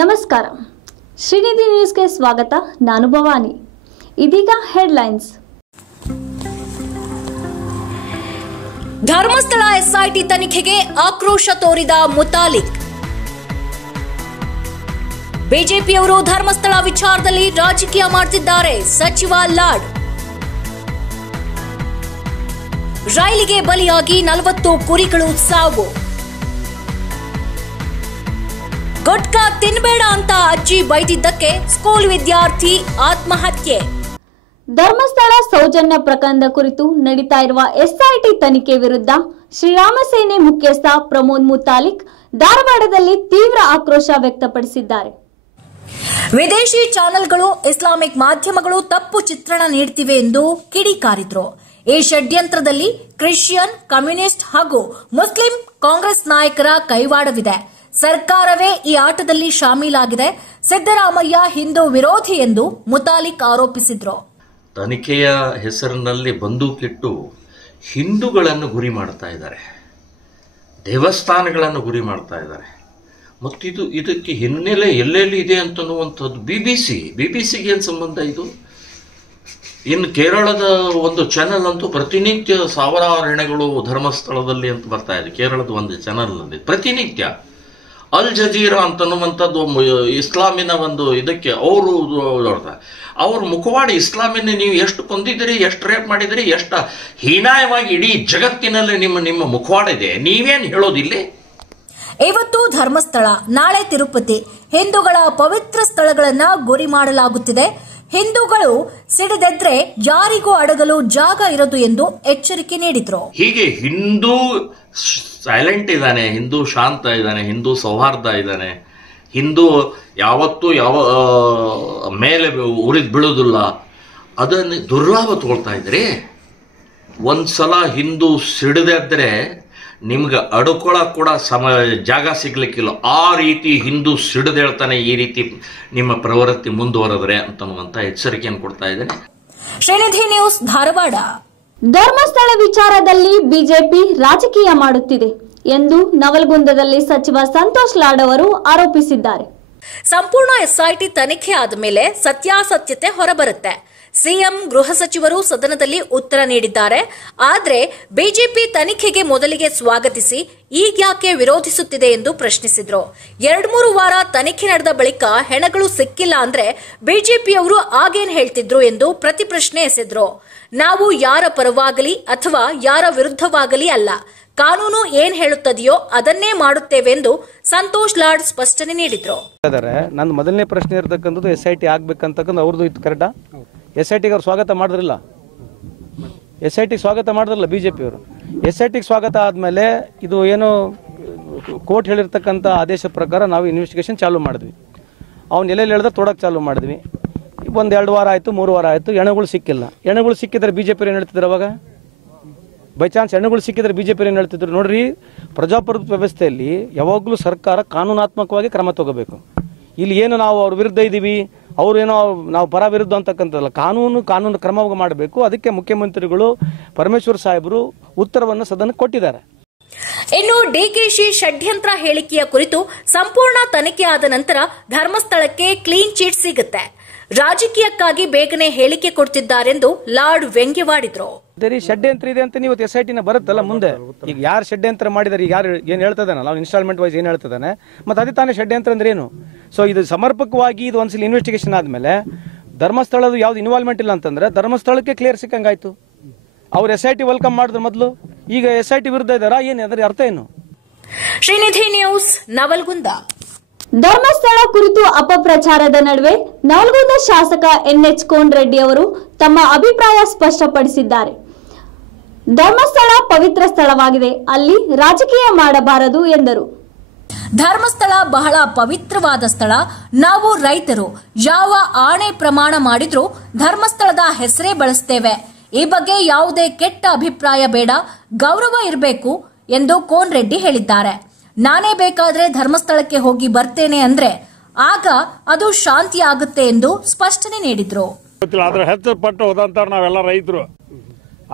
ನಮಸ್ಕಾರ, ಶ್ರೀನಿಧಿ ನ್ಯೂಸ್ಗೆ ಸ್ವಾಗತ. ನಾನು ಭವಾನಿ. ಇದೀಗ ಹೆಡ್ಲೈನ್ಸ್. ಧರ್ಮಸ್ಥಳ ಎಸ್ಐಟಿ ತನಿಖೆಗೆ ಆಕ್ರೋಶ ತೋರಿದ ಮುತಾಲಿಕ್. ಬಿಜೆಪಿಯವರು ಧರ್ಮಸ್ಥಳ ವಿಚಾರದಲ್ಲಿ ರಾಜಕೀಯ ಮಾಡುತ್ತಿದ್ದಾರೆ, ಸಚಿವ ಲಾಡ್. ರೈಲಿಗೆ ಬಲಿಯಾಗಿ 40 ಕುರಿಗಳು ಸಾವು. ಗುಟ್ಕಾ ತಿನ್ಬೇಡ ಅಂತ ಅಜ್ಜಿ ಬೈದಿದ್ದಕ್ಕೆ ಸ್ಕೂಲ್ ವಿದ್ಯಾರ್ಥಿ ಆತ್ಮಹತ್ಯೆ. ಧರ್ಮಸ್ಥಳ ಸೌಜನ್ಯ ಪ್ರಕರಣದ ಕುರಿತು ನಡೀತಾ ಇರುವ ಎಸ್ಐಟಿ ತನಿಖೆ ವಿರುದ್ಧ ಶ್ರೀರಾಮ ಸೇನೆ ಮುಖ್ಯಸ್ಥ ಪ್ರಮೋದ್ ಮುತಾಲಿಕ್ ಧಾರವಾಡದಲ್ಲಿ ತೀವ್ರ ಆಕ್ರೋಶ ವ್ಯಕ್ತಪಡಿಸಿದ್ದಾರೆ. ವಿದೇಶಿ ಚಾನೆಲ್ಗಳು, ಇಸ್ಲಾಮಿಕ್ ಮಾಧ್ಯಮಗಳು ತಪ್ಪು ಚಿತ್ರಣ ನೀಡುತ್ತಿವೆ ಎಂದು ಕಿಡಿಕಾರಿದ್ರು. ಈ ಷಡ್ಯಂತ್ರದಲ್ಲಿ ಕ್ರಿಶ್ಚಿಯನ್, ಕಮ್ಯುನಿಸ್ಟ್ ಹಾಗೂ ಮುಸ್ಲಿಂ ಕಾಂಗ್ರೆಸ್ ನಾಯಕರ ಕೈವಾಡವಿದೆ. ಸರ್ಕಾರವೇ ಈ ಆಟದಲ್ಲಿ ಶಾಮೀಲಾಗಿದೆ. ಸಿದ್ದರಾಮಯ್ಯ ಹಿಂದೂ ವಿರೋಧಿ ಎಂದು ಮುತಾಲಿಕ್ ಆರೋಪಿಸಿದ್ರು. ತನಿಖೆಯ ಹೆಸರಿನಲ್ಲಿ ಬಂದೂಕಿಟ್ಟು ಹಿಂದೂಗಳನ್ನು ಗುರಿ ಮಾಡ್ತಾ ಇದ್ದಾರೆ, ದೇವಸ್ಥಾನಗಳನ್ನು ಗುರಿ ಮಾಡ್ತಾ ಇದ್ದಾರೆ. ಮತ್ತು ಇದಕ್ಕೆ ಹಿನ್ನೆಲೆ ಎಲ್ಲೆಲ್ಲಿ ಇದೆ ಅಂತನ್ನುವಂಥದ್ದು ಬಿಬಿಸಿಗೆ ಏನು ಸಂಬಂಧ ಇದು? ಇನ್ನು ಕೇರಳದ ಒಂದು ಚಾನೆಲ್ ಅಂತೂ ಪ್ರತಿನಿತ್ಯ ಸಾವಿರಾರು ಹೆಣೆಗಳು ಧರ್ಮಸ್ಥಳದಲ್ಲಿ ಅಂತ ಬರ್ತಾ ಇದೆ. ಕೇರಳದ ಒಂದು ಚಾನೆಲ್ನಲ್ಲಿ ಪ್ರತಿನಿತ್ಯ ಅಲ್ ಜಜೀರಾ ಅಂತನ್ನುವಂಥದ್ದು ಇಸ್ಲಾಮಿನ ಒಂದು ಇದಕ್ಕೆ ಅವ್ರ ಮುಖವಾಡಿ ಇಸ್ಲಾಮಿನ ನೀವು ಎಷ್ಟು ಕೊಂದಿದ್ದೀರಿ, ಎಷ್ಟು ರೇಪ್ ಮಾಡಿದಿರಿ, ಎಷ್ಟು ಹೀನಾಯವಾಗಿ ಇಡೀ ಜಗತ್ತಿನಲ್ಲಿ ನಿಮ್ಮ ಮುಖವಾಡ ಇದೆ. ನೀವೇನು ಹೇಳೋದಿಲ್ಲ? ಇವತ್ತು ಧರ್ಮಸ್ಥಳ, ನಾಳೆ ತಿರುಪತಿ, ಹಿಂದೂಗಳ ಪವಿತ್ರ ಸ್ಥಳಗಳನ್ನ ಗುರಿ ಮಾಡಲಾಗುತ್ತಿದೆ. ಹಿಂದೂಗಳು ಸಿಡಿದೆದ್ರೆ ಯಾರಿಗೂ ಅಡಗಲು ಜಾಗ ಇರದು ಎಂದು ಎಚ್ಚರಿಕೆ ನೀಡಿದ್ರು. ಹೀಗೆ ಹಿಂದೂ ಸೈಲೆಂಟ್ ಇದ್ದಾನೆ, ಹಿಂದೂ ಶಾಂತ ಇದ್ದಾನೆ, ಹಿಂದೂ ಸೌಹಾರ್ದ ಇದ್ದಾನೆ, ಹಿಂದೂ ಯಾವತ್ತೂ ಮೇಲೆ ಉರಿದು ಬೀಳೋದಿಲ್ಲ, ಅದನ್ನು ದುರ್ಲಾಭ ತಗೊಳ್ತಾ ಇದ್ರಿ. ಒಂದ್ಸಲ ಹಿಂದೂ ಸಿಡಿದ್ರೆ ನಿಮ್ಗೆ ಅಡ್ಕೊಳಕ್ ಕೂಡ ಜಾಗ ಸಿಗ್ಲಿಕ್ಕಿಲ್ಲ. ಆ ರೀತಿ ಹಿಂದೂ ಸಿಡಿದೇಳ್ತಾನೆ ಈ ರೀತಿ ನಿಮ್ಮ ಪ್ರವೃತ್ತಿ ಮುಂದುವರೆದ್ರೆ ಅಂತನ್ನುವಂತ ಎಚ್ಚರಿಕೆಯನ್ನು ಕೊಡ್ತಾ ಇದ್ದೇನೆ. ಶ್ರೀನಿಧಿ ನ್ಯೂಸ್, ಧಾರವಾಡ. ಧರ್ಮಸ್ಥಳ ವಿಚಾರದಲ್ಲಿ ಬಿಜೆಪಿ ರಾಜಕೀಯ ಮಾಡುತ್ತಿದೆ ಎಂದು ನವಲಗುಂದದಲ್ಲಿ ಸಚಿವ ಸಂತೋಷ್ ಲಾಡ್ ಅವರು ಆರೋಪಿಸಿದ್ದಾರೆ. ಸಂಪೂರ್ಣ ಎಸ್ಐಟಿ ತನಿಖೆ ಆದ ಮೇಲೆ ಸತ್ಯಾಸತ್ಯತೆ ಹೊರಬರುತ್ತೆ. ಸಿಎಂ, ಗೃಹ ಸಚಿವರು ಸದನದಲ್ಲಿ ಉತ್ತರ ನೀಡಿದ್ದಾರೆ. ಆದರೆ ಬಿಜೆಪಿ ತನಿಖೆಗೆ ಮೊದಲಿಗೆ ಸ್ವಾಗತಿಸಿ ಈಗ್ಯಾಕೆ ವಿರೋಧಿಸುತ್ತಿದೆ ಎಂದು ಪ್ರಶ್ನಿಸಿದ್ರು. 2-3 ವಾರ ತನಿಖೆ ನಡೆದ ಬಳಿಕ ಹೆಣಗಳು ಸಿಕ್ಕಿಲ್ಲ ಅಂದ್ರೆ ಬಿಜೆಪಿಯವರು ಆಗೇನ್ ಹೇಳ್ತಿದ್ರು ಎಂದು ಪ್ರತಿಪ್ರಶ್ನೆ ಎಸೆದ್ರು. ನಾವು ಯಾರ ಪರವಾಗಲಿ ಅಥವಾ ಯಾರ ವಿರುದ್ಧವಾಗಲಿ ಅಲ್ಲ, ಕಾನೂನು ಏನ್ ಹೇಳುತ್ತದೆಯೋ ಅದನ್ನೇ ಮಾಡುತ್ತೇವೆ ಎಂದು ಸಂತೋಷ್ ಲಾಡ್ ಸ್ಪಷ್ಟನೆ ನೀಡಿದ್ರು. ನನ್ನ ಮೊದಲನೇ ಪ್ರಶ್ನೆ ಇರತಕ್ಕಂಥದ್ದು ಎಸ್ಐಟಿ ಆಗ್ಬೇಕಂತಕ್ಕಂಥ ಅವ್ರದ್ದು ಇತ್ತು. ಕರೆಕ್ಟಾ? ಎಸ್ಐಟಿಗೆ ಅವ್ರು ಸ್ವಾಗತ ಮಾಡಿದ್ರಿಲ್ಲ, ಎಸ್ಐಟಿಗೆ ಸ್ವಾಗತ ಮಾಡಿದ್ರಲ್ಲ ಬಿಜೆಪಿಯವರು. ಎಸ್ಐಟಿಗೆ ಸ್ವಾಗತ ಆದಮೇಲೆ ಇದು ಏನು ಕೋರ್ಟ್ ಹೇಳಿರ್ತಕ್ಕಂಥ ಆದೇಶ ಪ್ರಕಾರ ನಾವು ಇನ್ವೆಸ್ಟಿಗೇಷನ್ ಚಾಲೂ ಮಾಡಿದ್ವಿ. ಅವ್ನು ಎಲ್ಲೆಲ್ಲಿ ಹೇಳಿದ್ರೆ ತೊಡಕ್ಕೆ ಚಾಲೂ ಮಾಡಿದ್ವಿ. 1-2 ವಾರ ಆಯಿತು, 3 ವಾರ ಆಯಿತು, ಹೆಣಗಳು ಸಿಕ್ಕಿಲ್ಲ. ಹೆಣಗಳು ಸಿಕ್ಕಿದ್ರೆ ಬಿಜೆಪಿ ಏನು ಹೇಳ್ತಿದ್ರು ಅವಾಗ? ಬೈ ಚಾನ್ಸ್ ಹೆಣಗಳು ಸಿಕ್ಕಿದ್ರೆ ಬಿಜೆಪಿ ಏನು ಹೇಳ್ತಿದ್ರು? ನೋಡ್ರಿ, ಪ್ರಜಾಪ್ರಭುತ್ವ ವ್ಯವಸ್ಥೆಯಲ್ಲಿ ಯಾವಾಗಲೂ ಸರ್ಕಾರ ಕಾನೂನಾತ್ಮಕವಾಗಿ ಕ್ರಮ ತಗೋಬೇಕು. ಇಲ್ಲಿ ಏನು ನಾವು ಅವ್ರ ವಿರುದ್ಧ ಇದ್ದೀವಿ, ಅವ್ರೇನೋ ನಾವು ಪರ ವಿರುದ್ಧ ಅಂತಕ್ಕಂಥದ್ದಲ್ಲ, ಕಾನೂನು ಕ್ರಮವಾಗಿ ಮಾಡಬೇಕು. ಅದಕ್ಕೆ ಮುಖ್ಯಮಂತ್ರಿಗಳು ಪರಮೇಶ್ವರ್ ಸಾಹೇಬರು ಉತ್ತರವನ್ನು ಸದನಕ್ಕೆ ಕೊಟ್ಟಿದ್ದಾರೆ. ಇನ್ನು ಡಿಕೆಶಿ ಷಡ್ಯಂತ್ರ ಹೇಳಿಕೆಯ ಕುರಿತು ಸಂಪೂರ್ಣ ತನಿಖೆ ಆದ ನಂತರ ಧರ್ಮಸ್ಥಳಕ್ಕೆ ಕ್ಲೀನ್ ಚಿಟ್ ಸಿಗುತ್ತೆ. ರಾಜಕೀಯಕ್ಕಾಗಿ ಬೇಗನೆ ಹೇಳಿಕೆ ಕೊಡ್ತಿದ್ದಾರೆಂದು ಲಾಡ್ ವ್ಯಂಗ್ಯವಾಡಿದ್ರು. ಷಡ್ಯಂತ್ರ ಇದೆ ಅಂತ ನೀವು ಎಸ್ಐಟಿನ ಬರುತ್ತಲ್ಲ ಮುಂದೆ. ಈಗ ಯಾರು ಷಡ್ಯಂತ್ರ ಮಾಡಿದಾರೆ, ಈಗ ಯಾರು ಏನ್ ಹೇಳ್ತಿದ್ದಾನೆ, ನಾವು ಇನ್ಸ್ಟಾಲ್ಮೆಂಟ್ ವೈಸ್ ಏನ್ ಹೇಳ್ತಿದ್ದಾನೆ, ಮತ್ತೆ ಅದೇ ತಾನೇ ಷಡ್ಯಂತ್ರ ಅಂದ್ರೆ ಏನು? ಸೊ ಇದು ಸಮರ್ಪಕವಾಗಿ ಇದು ಒಂದ್ಸಲ ಇನ್ವೆಸ್ಟಿಗೇಷನ್ ಆದ್ಮೇಲೆ ಧರ್ಮಸ್ಥಳದ ಯಾವ್ದು ಇನ್ವಾಲ್ವ್ಮೆಂಟ್ ಇಲ್ಲ ಅಂತಂದ್ರೆ ಧರ್ಮಸ್ಥಳಕ್ಕೆ ಕ್ಲಿಯರ್ ಸಿಕ್ಕಂಗಾಯ್ತು. ಅವ್ರು ಎಸ್ಐಟಿ ವೆಲ್ಕಮ್ ಮಾಡಿದ್ರು ಮೊದಲು, ಈಗ ಎಸ್ಐಟಿ ವಿರುದ್ಧ ಇದ್ದಾರಾ ಏನು? ಅದರ ಅರ್ಥ ಏನು? ಶ್ರೀನಿಧಿ ನ್ಯೂಸ್, ನವಲಗುಂದ. ಧರ್ಮಸ್ಥಳ ಕುರಿತು ಅಪಪ್ರಚಾರದ ನಡುವೆ ನವಲಗುಂದ ಶಾಸಕ NH ಕೋನ್ ರೆಡ್ಡಿ ಅವರು ತಮ್ಮ ಅಭಿಪ್ರಾಯ ಸ್ಪಷ್ಟಪಡಿಸಿದ್ದಾರೆ. ಧರ್ಮಸ್ಥಳ ಪವಿತ್ರ ಸ್ಥಳವಾಗಿದೆ, ಅಲ್ಲಿ ರಾಜಕೀಯ ಮಾಡಬಾರದು ಎಂದರು. ಧರ್ಮಸ್ಥಳ ಬಹಳ ಪವಿತ್ರವಾದ ಸ್ಥಳ. ನಾವು ರೈತರು ಯಾವ ಆಣೆ ಪ್ರಮಾಣ ಮಾಡಿದ್ರೂ ಧರ್ಮಸ್ಥಳದ ಹೆಸರೇ ಬಳಸ್ತೇವೆ. ಈ ಬಗ್ಗೆ ಯಾವುದೇ ಕೆಟ್ಟ ಅಭಿಪ್ರಾಯ ಬೇಡ, ಗೌರವ ಇರಬೇಕು ಎಂದು ಕೋನ್ ರೆಡ್ಡಿ ಹೇಳಿದ್ದಾರೆ. ನಾನೇ ಬೇಕಾದ್ರೆ ಧರ್ಮಸ್ಥಳಕ್ಕೆ ಹೋಗಿ ಬರ್ತೇನೆ ಅಂದ್ರೆ ಆಗ ಅದು ಶಾಂತಿ ಆಗುತ್ತೆ ಎಂದು ಸ್ಪಷ್ಟನೆ ನೀಡಿದ್ರು. ಅದ್ರ ಹೆಚ್ಚು ಪಟ್ಟು ಹೋದಂತ ನಾವೆಲ್ಲ ರೈತರು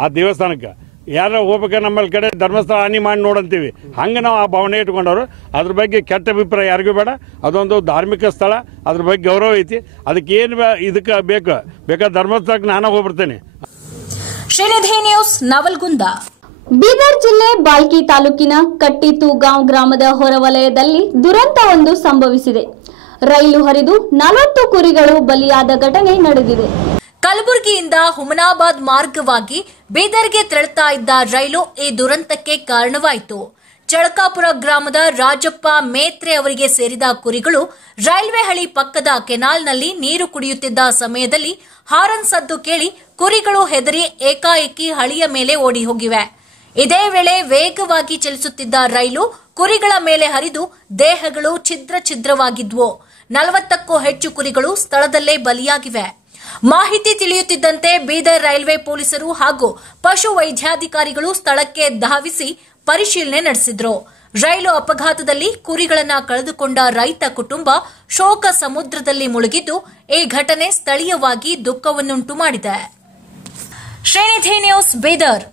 ಆ ದೇವಸ್ಥಾನಕ್ಕೆ ಯಾರು ಹೋಗ್ಬೇಕು ನಮ್ಮಲ್ಲಿ ಕಡೆ ಧರ್ಮಸ್ಥಳ ಹಾನಿ ಮಾಡಿ ನೋಡಂತೀವಿ, ಹಂಗೆ ನಾವು ಆ ಭಾವನೆ ಇಟ್ಕೊಂಡವರು. ಅದ್ರ ಬಗ್ಗೆ ಕೆಟ್ಟ ಅಭಿಪ್ರಾಯ ಯಾರಿಗೂ ಬೇಡ. ಅದೊಂದು ಧಾರ್ಮಿಕ ಸ್ಥಳ, ಅದ್ರ ಬಗ್ಗೆ ಗೌರವ ಐತಿ. ಅದಕ್ಕೆ ಏನು ಇದಕ್ಕೆ ಬೇಕಾದ ಧರ್ಮಸ್ಥಳಕ್ಕೆ ನಾನು ಹೋಗ್ಬಿಡ್ತೇನೆ. ಶ್ರೀನಿಧಿ ನ್ಯೂಸ್, ನವಲ್ಗುಂದ. ಬೀದರ್ ಜಿಲ್ಲೆ ಬಾಲ್ಕಿ ತಾಲೂಕಿನ ಕಟ್ಟಿತೂಗಾಂವ್ ಗ್ರಾಮದ ಹೊರವಲಯದಲ್ಲಿ ದುರಂತವೊಂದು ಸಂಭವಿಸಿದೆ. ರೈಲು ಹರಿದು 40 ಕುರಿಗಳು ಬಲಿಯಾದ ಘಟನೆ ನಡೆದಿದೆ. ಕಲಬುರಗಿಯಿಂದ ಹುಮನಾಬಾದ್ ಮಾರ್ಗವಾಗಿ ಬೀದರ್ಗೆ ತೆರಳುತ್ತಾ ಇದ್ದ ರೈಲು ಈ ದುರಂತಕ್ಕೆ ಕಾರಣವಾಯಿತು. ಚಳಕಾಪುರ ಗ್ರಾಮದ ರಾಜಪ್ಪ ಮೇತ್ರೆ ಅವರಿಗೆ ಸೇರಿದ ಕುರಿಗಳು ರೈಲ್ವೆ ಹಳಿ ಪಕ್ಕದ ಕೆನಾಲ್ನಲ್ಲಿ ನೀರು ಕುಡಿಯುತ್ತಿದ್ದ ಸಮಯದಲ್ಲಿ ಹಾರನ್ ಸದ್ದು ಕೇಳಿ ಕುರಿಗಳು ಹೆದರಿ ಏಕಾಏಕಿ ಹಳಿಯ ಮೇಲೆ ಓಡಿ ಹೋಗಿವೆ. ಇದೇ ವೇಳೆ ವೇಗವಾಗಿ ಚಲಿಸುತ್ತಿದ್ದ ರೈಲು ಕುರಿಗಳ ಮೇಲೆ ಹರಿದು ದೇಹಗಳು ಛಿದ್ರವಾಗಿದ್ವು. 40ಕ್ಕೂ ಹೆಚ್ಚು ಕುರಿಗಳು ಸ್ಥಳದಲ್ಲೇ ಬಲಿಯಾಗಿವೆ. ಮಾಹಿತಿ ತಿಳಿಯುತ್ತಿದ್ದಂತೆ ಬೀದರ್ ರೈಲ್ವೆ ಪೊಲೀಸರು ಹಾಗೂ ಪಶು ವೈದ್ಯಾಧಿಕಾರಿಗಳು ಸ್ಥಳಕ್ಕೆ ಧಾವಿಸಿ ಪರಿಶೀಲನೆ ನಡೆಸಿದ್ರು. ರೈಲು ಅಪಘಾತದಲ್ಲಿ ಕುರಿಗಳನ್ನು ಕಳೆದುಕೊಂಡ ರೈತ ಕುಟುಂಬ ಶೋಕ ಸಮುದ್ರದಲ್ಲಿ ಮುಳುಗಿದ್ದು, ಈ ಘಟನೆ ಸ್ಥಳೀಯವಾಗಿ ದುಃಖವನ್ನುಂಟು ಮಾಡಿದೆ. ಶ್ರೀನಿಧಿ ನ್ಯೂಸ್, ಬೀದರ್.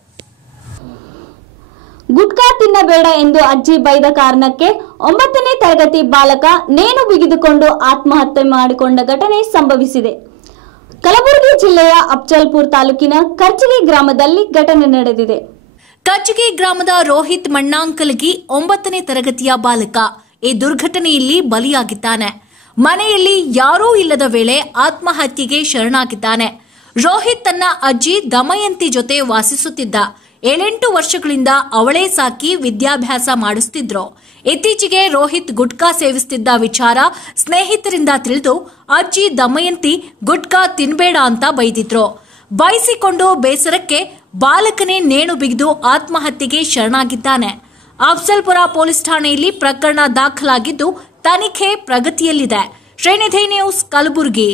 ಗುಟ್ಕಾ ತಿನ್ನಬೇಡ ಎಂದು ಅಜ್ಜಿ ಬೈದ ಕಾರಣಕ್ಕೆ 9ನೇ ತರಗತಿ ಬಾಲಕ ನೇಣು ಬಿಗಿದುಕೊಂಡು ಆತ್ಮಹತ್ಯೆ ಮಾಡಿಕೊಂಡ ಘಟನೆ ಸಂಭವಿಸಿದೆ. ಕಲಬುರಗಿ ಜಿಲ್ಲೆಯ ಅಫ್ಜಲ್ಪುರ ತಾಲೂಕಿನ ಕರ್ಚಗಿ ಗ್ರಾಮದಲ್ಲಿ ಘಟನೆ ನಡೆದಿದೆ. ಕರ್ಚಗಿ ಗ್ರಾಮದ ರೋಹಿತ್ ಮಣ್ಣಾಂಕಲ್ಗಿ 9ನೇ ತರಗತಿಯ ಬಾಲಕ ಈ ದುರ್ಘಟನೆಯಲ್ಲಿ ಬಲಿಯಾಗಿದ್ದಾನೆ. ಮನೆಯಲ್ಲಿ ಯಾರೂ ಇಲ್ಲದ ವೇಳೆ ಆತ್ಮಹತ್ಯೆಗೆ ಶರಣಾಗಿದ್ದಾನೆ. ರೋಹಿತ್ ತನ್ನ ಅಜ್ಜಿ ದಮಯಂತಿ ಜೊತೆ ವಾಸಿಸುತ್ತಿದ್ದ. 7-8 ವರ್ಷಗಳಿಂದ ಅವಳೇ ಸಾಕಿ ವಿದ್ಯಾಭ್ಯಾಸ ಮಾಡಿಸುತ್ತಿದ್ರು. ಇತ್ತೀಚೆಗೆ ರೋಹಿತ್ ಗುಟ್ಕಾ ಸೇವಿಸುತ್ತಿದ್ದ ವಿಚಾರ ಸ್ನೇಹಿತರಿಂದ ತಿಳಿದು ಅಜ್ಜಿ ದಮಯಂತಿ ಗುಟ್ಕಾ ತಿನ್ಬೇಡ ಅಂತ ಬೈದಿದ್ರು. ಬಯಸಿಕೊಂಡು ಬೇಸರಕ್ಕೆ ಬಾಲಕನೇ ನೇಣು ಬಿಗಿದು ಆತ್ಮಹತ್ಯೆಗೆ ಶರಣಾಗಿದ್ದಾನೆ. ಅಫ್ಜಲ್ಪುರ ಪೊಲೀಸ್ ಠಾಣೆಯಲ್ಲಿ ಪ್ರಕರಣ ದಾಖಲಾಗಿದ್ದು ತನಿಖೆ ಪ್ರಗತಿಯಲ್ಲಿದೆ. ಶ್ರೀನಿಧಿ ನ್ಯೂಸ್, ಕಲಬುರಗಿ.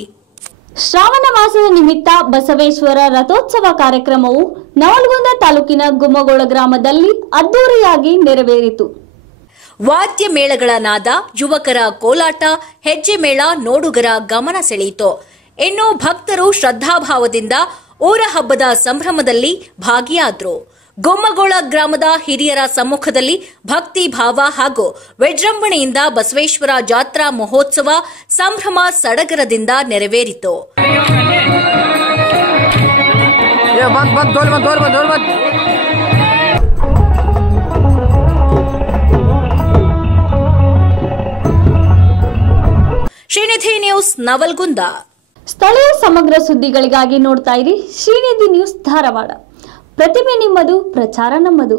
ಶ್ರಾವಣ ಮಾಸದ ನಿಮಿತ್ತ ಬಸವೇಶ್ವರ ರಥೋತ್ಸವ ಕಾರ್ಯಕ್ರಮವು ನವಲಗುಂದ ತಾಲೂಕಿನ ಗುಮ್ಮಗೋಳ ಗ್ರಾಮದಲ್ಲಿ ಅದ್ದೂರಿಯಾಗಿ ನೆರವೇರಿತು. ವಾದ್ಯ ಮೇಳಗಳ ನಾದ, ಯುವಕರ ಕೋಲಾಟ, ಹೆಜ್ಜೆ ಮೇಳ ನೋಡುಗರ ಗಮನ ಸೆಳೆಯಿತು. ಇನ್ನು ಭಕ್ತರು ಶ್ರದ್ಧಾಭಾವದಿಂದ ಊರ ಹಬ್ಬದ ಸಂಭ್ರಮದಲ್ಲಿ ಭಾಗಿಯಾದರು. ಗುಮ್ಮಗೋಳ ಗ್ರಾಮದ ಹಿರಿಯರ ಸಮ್ಮುಖದಲ್ಲಿ ಭಕ್ತಿ ಭಾವ ಹಾಗೂ ವಿಜೃಂಭಣೆಯಿಂದ ಬಸವೇಶ್ವರ ಜಾತ್ರಾ ಮಹೋತ್ಸವ ಸಂಭ್ರಮ ಸಡಗರದಿಂದ ನೆರವೇರಿತು. ಶ್ರೀನಿಧಿ ನ್ಯೂಸ್, ನವಲ್ಗುಂದ. ಸ್ಥಳೀಯ ಸಮಗ್ರ ಸುದ್ದಿಗಳಿಗಾಗಿ ನೋಡ್ತಾ ಇರಿ ಶ್ರೀನಿಧಿ ನ್ಯೂಸ್ ಧಾರವಾಡ. ಪ್ರತಿಮೆ ನಿಮ್ಮದು, ಪ್ರಚಾರ ನಮ್ಮದು.